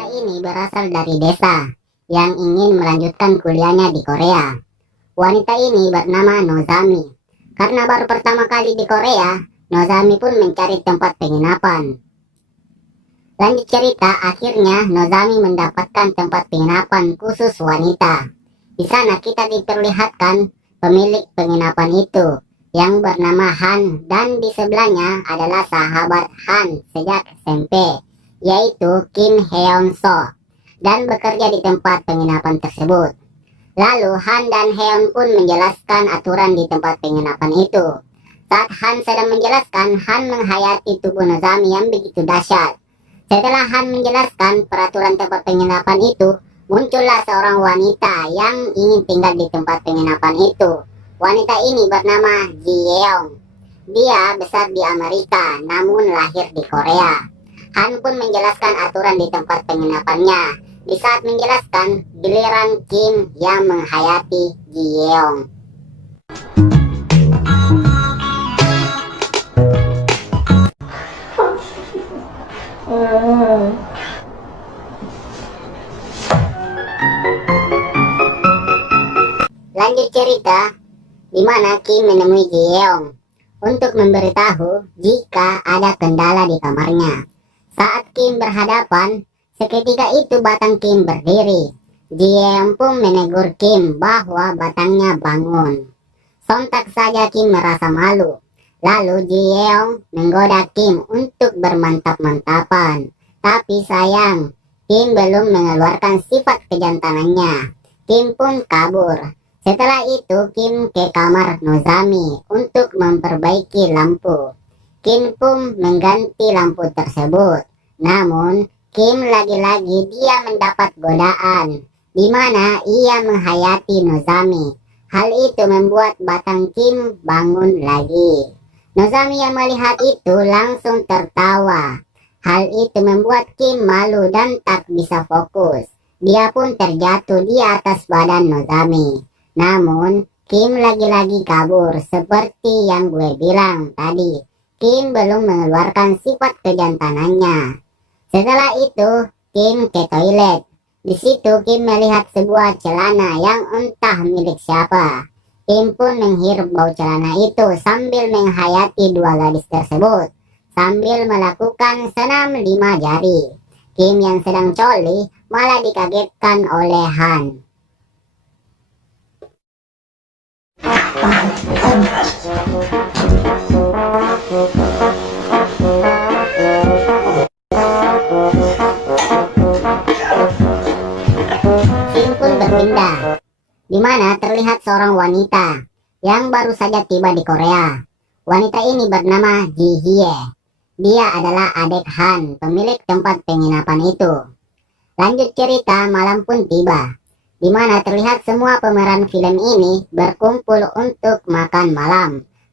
Wanita ini berasal dari desa yang ingin melanjutkan kuliahnya di Korea. Wanita ini bernama Nozami. Karena baru pertama kali di Korea, Nozami pun mencari tempat penginapan. Lanjut cerita, akhirnya Nozami mendapatkan tempat penginapan khusus wanita. Di sana kita diperlihatkan pemilik penginapan itu yang bernama Han, dan di sebelahnya adalah sahabat Han sejak SMP, yaitu Kim Heon So, dan bekerja di tempat penginapan tersebut. Lalu Han dan Heon pun menjelaskan aturan di tempat penginapan itu. Saat Han sedang menjelaskan, Han menghayati tubuh Nozami yang begitu dahsyat. Setelah Han menjelaskan peraturan tempat penginapan itu, muncullah seorang wanita yang ingin tinggal di tempat penginapan itu. Wanita ini bernama Ji Yeong. Dia besar di Amerika, namun lahir di Korea. Han pun menjelaskan aturan di tempat penginapannya. Di saat menjelaskan, giliran Kim yang menghayati Ji Yeong. Lanjut cerita, di mana Kim menemui Ji Yeong untuk memberitahu jika ada kendala di kamarnya. Saat Kim berhadapan, seketika itu batang Kim berdiri. Ji Yeong pun menegur Kim bahwa batangnya bangun. Sontak saja Kim merasa malu. Lalu Ji Yeong menggoda Kim untuk bermantap-mantapan. Tapi sayang, Kim belum mengeluarkan sifat kejantanannya. Kim pun kabur. Setelah itu Kim ke kamar Nozami untuk memperbaiki lampu. Kim pun mengganti lampu tersebut. Namun Kim lagi-lagi dia mendapat godaan, di mana ia menghayati Nozami. Hal itu membuat batang Kim bangun lagi. Nozami yang melihat itu langsung tertawa. Hal itu membuat Kim malu dan tak bisa fokus. Dia pun terjatuh di atas badan Nozami. Namun Kim lagi-lagi kabur seperti yang gue bilang tadi. Kim belum mengeluarkan sifat kejantanannya. Setelah itu Kim ke toilet. Di situ Kim melihat sebuah celana yang entah milik siapa. Kim pun menghirup bau celana itu sambil menghayati dua gadis tersebut sambil melakukan senam 5 jari. Kim yang sedang coli malah dikagetkan oleh Han. Scene pun berpindah, di mana terlihat seorang wanita yang baru saja tiba di Korea. Wanita ini bernama Ji Hye. Dia adalah adik Han, pemilik tempat penginapan itu. Lanjut cerita, malam pun tiba, di mana terlihat semua pemeran film ini berkumpul untuk makan malam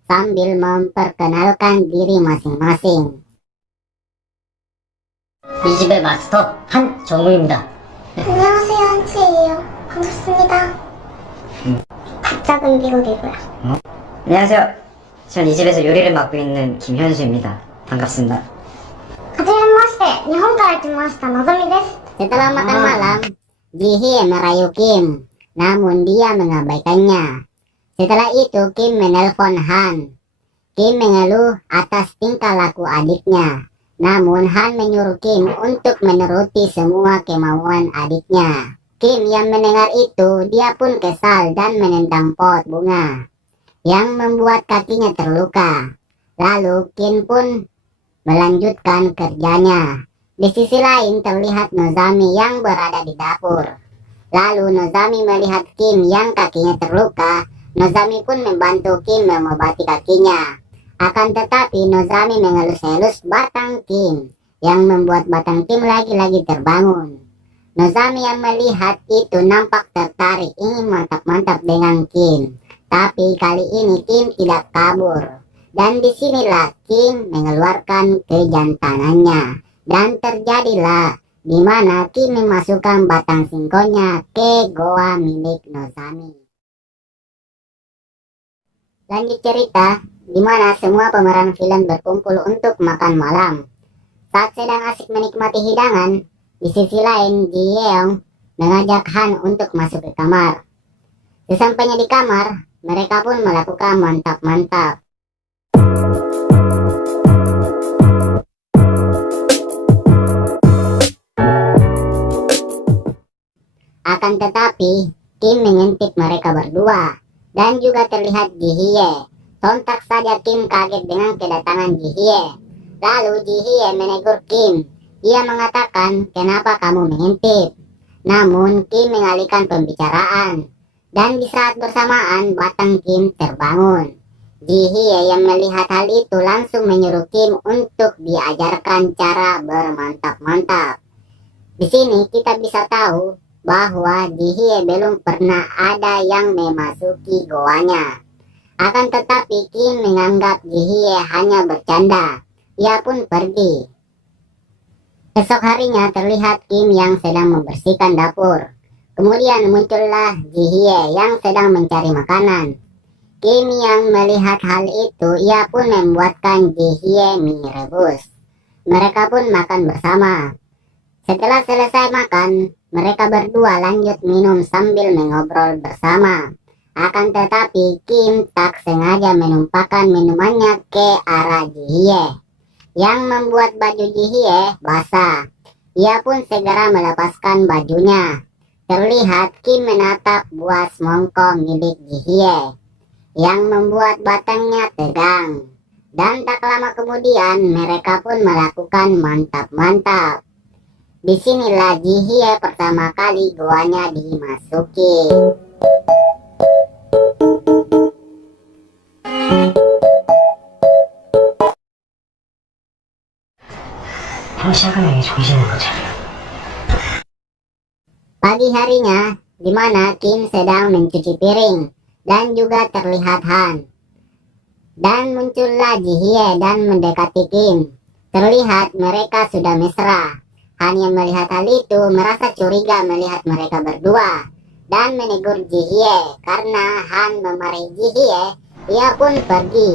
sambil memperkenalkan diri masing-masing. 이 집의 마스터 한정우입니다. 안녕하세요, 한치예요. 반갑습니다. 갑작은 미국이고요. 안녕하세요. 전 이 집에서 요리를 맡고 있는 김현수입니다. 반갑습니다. はじめまして、日本から来ましたのぞみです。 Setelah makan malam, Ji Hye merayu Kim, namun dia mengabaikannya. Setelah itu Kim menelpon Han. Kim mengeluh atas tingkah laku adiknya. Namun Han menyuruh Kim untuk menuruti semua kemauan adiknya. Kim yang mendengar itu, dia pun kesal dan menendang pot bunga yang membuat kakinya terluka. Lalu Kim pun melanjutkan kerjanya. Di sisi lain terlihat Nozami yang berada di dapur. Lalu Nozami melihat Kim yang kakinya terluka. Nozami pun membantu Kim mengobati kakinya. Akan tetapi Nozami mengelus-elus batang Kim yang membuat batang Kim lagi-lagi terbangun. Nozami yang melihat itu nampak tertarik ingin mantap-mantap dengan Kim. Tapi kali ini Kim tidak kabur. Dan disinilah Kim mengeluarkan kejantanannya. Dan terjadilah di mana Kim memasukkan batang singkonya ke goa milik Nozami. Lanjut cerita, di mana semua pemeran film berkumpul untuk makan malam. Saat sedang asik menikmati hidangan, Di sisi lain, Ji Hyeong mengajak Han untuk masuk ke kamar. Sesampainya di kamar, mereka pun melakukan mantap-mantap. Akan tetapi, Kim mengintip mereka berdua, dan juga terlihat Ji Hye. Sontak saja Kim kaget dengan kedatangan Ji Hye. Lalu Ji Hye menegur Kim. Ia mengatakan, kenapa kamu mengintip? Namun Kim mengalihkan pembicaraan. Dan di saat bersamaan, batang Kim terbangun. Ji Hye yang melihat hal itu langsung menyuruh Kim untuk diajarkan cara bermantap-mantap. Di sini kita bisa tahu bahwa Ji Hye belum pernah ada yang memasuki goanya. Akan tetapi Kim menganggap Ji Hye hanya bercanda. Ia pun pergi. Esok harinya terlihat Kim yang sedang membersihkan dapur. Kemudian muncullah Ji Hye yang sedang mencari makanan. Kim yang melihat hal itu, ia pun membuatkan Ji Hye mie rebus. Mereka pun makan bersama. Setelah selesai makan, mereka berdua lanjut minum sambil mengobrol bersama. Akan tetapi Kim tak sengaja menumpahkan minumannya ke arah Ji Hye, yang membuat baju Ji Hye basah. Ia pun segera melepaskan bajunya. Terlihat Kim menatap buah semongko milik Ji Hye, yang membuat batangnya tegang. Dan tak lama kemudian mereka pun melakukan mantap-mantap. Disinilah Ji Hye pertama kali goanya dimasuki. Pagi harinya, di mana Kim sedang mencuci piring, dan juga terlihat Han. Dan muncullah Ji Hye dan mendekati Kim. Terlihat mereka sudah mesra. Han yang melihat hal itu merasa curiga melihat mereka berdua, dan menegur Ji Hye. Karena Han memarahi Ji Hye, ia pun pergi.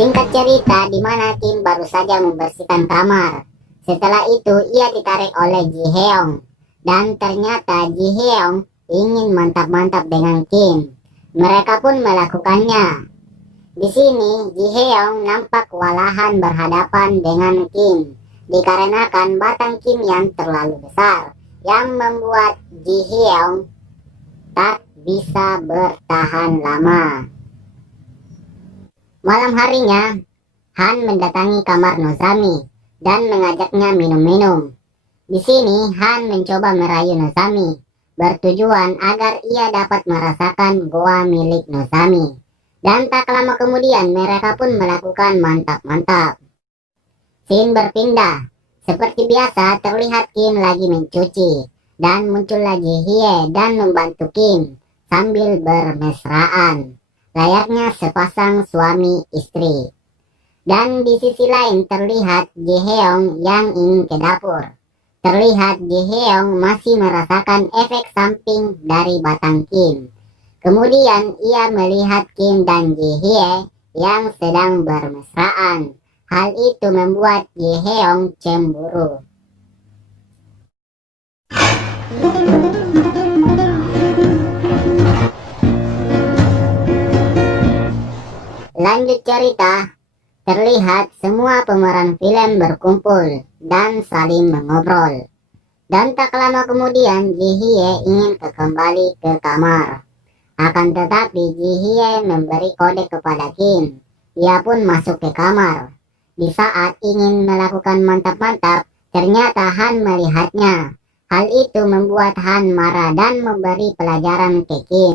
Singkat cerita, di mana Kim baru saja membersihkan kamar. Setelah itu, ia ditarik oleh Ji Hyeong. Dan ternyata Ji Hyeong ingin mantap-mantap dengan Kim. Mereka pun melakukannya. Di sini, Ji Hyeong nampak kewalahan berhadapan dengan Kim. Dikarenakan batang Kim yang terlalu besar, yang membuat Ji Hyeong tak bisa bertahan lama. Malam harinya, Han mendatangi kamar Nozami dan mengajaknya minum-minum. Di sini, Han mencoba merayu Nozami, bertujuan agar ia dapat merasakan goa milik Nozami. Dan tak lama kemudian, mereka pun melakukan mantap-mantap. Scene berpindah. Seperti biasa, terlihat Kim lagi mencuci. Dan muncullah Ji Hye dan membantu Kim sambil bermesraan, layaknya sepasang suami istri. Dan di sisi lain terlihat Ji Hyeong yang ingin ke dapur. Terlihat Ji Hyeong masih merasakan efek samping dari batang Kim. Kemudian ia melihat Kim dan Ji Hye yang sedang bermesraan. Hal itu membuat Ji Hyeong cemburu. Lanjut cerita, terlihat semua pemeran film berkumpul dan saling mengobrol. Dan tak lama kemudian Ji Hye ingin kembali ke kamar. Akan tetapi Ji Hye memberi kode kepada Kim. Ia pun masuk ke kamar. Di saat ingin melakukan mantap-mantap, ternyata Han melihatnya. Hal itu membuat Han marah dan memberi pelajaran ke Kim.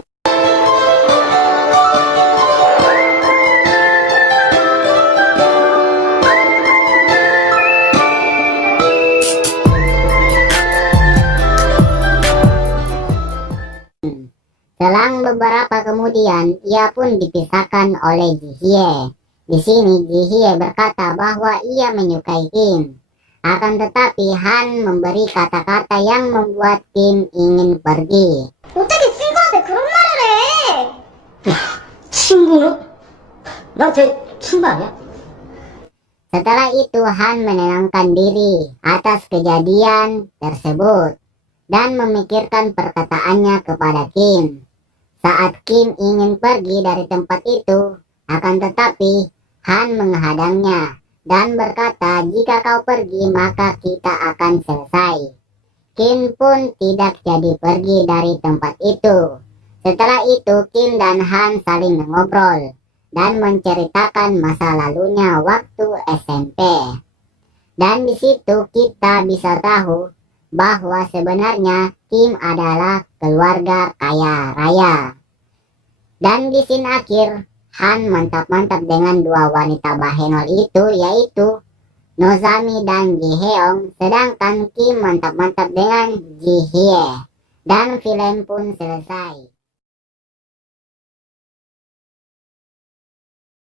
Selang beberapa kemudian, ia pun dipisahkan oleh Ji Hye. Di sini Ji Hye berkata bahwa ia menyukai Kim. Akan tetapi Han memberi kata-kata yang membuat Kim ingin pergi. 어떻게 친구한테 그런 말을 해? 너 쟤 친구 아니야? Setelah itu Han menenangkan diri atas kejadian tersebut dan memikirkan perkataannya kepada Kim. Saat Kim ingin pergi dari tempat itu, akan tetapi Han menghadangnya dan berkata, jika kau pergi maka kita akan selesai. Kim pun tidak jadi pergi dari tempat itu. Setelah itu Kim dan Han saling mengobrol dan menceritakan masa lalunya waktu SMP. Dan di situ kita bisa tahu bahwa sebenarnya Kim adalah keluarga kaya raya. Dan di scene akhir, Han mantap-mantap dengan dua wanita Bahenol itu, yaitu Nozami dan Jiheong, sedangkan Kim mantap-mantap dengan Jihye. Dan film pun selesai.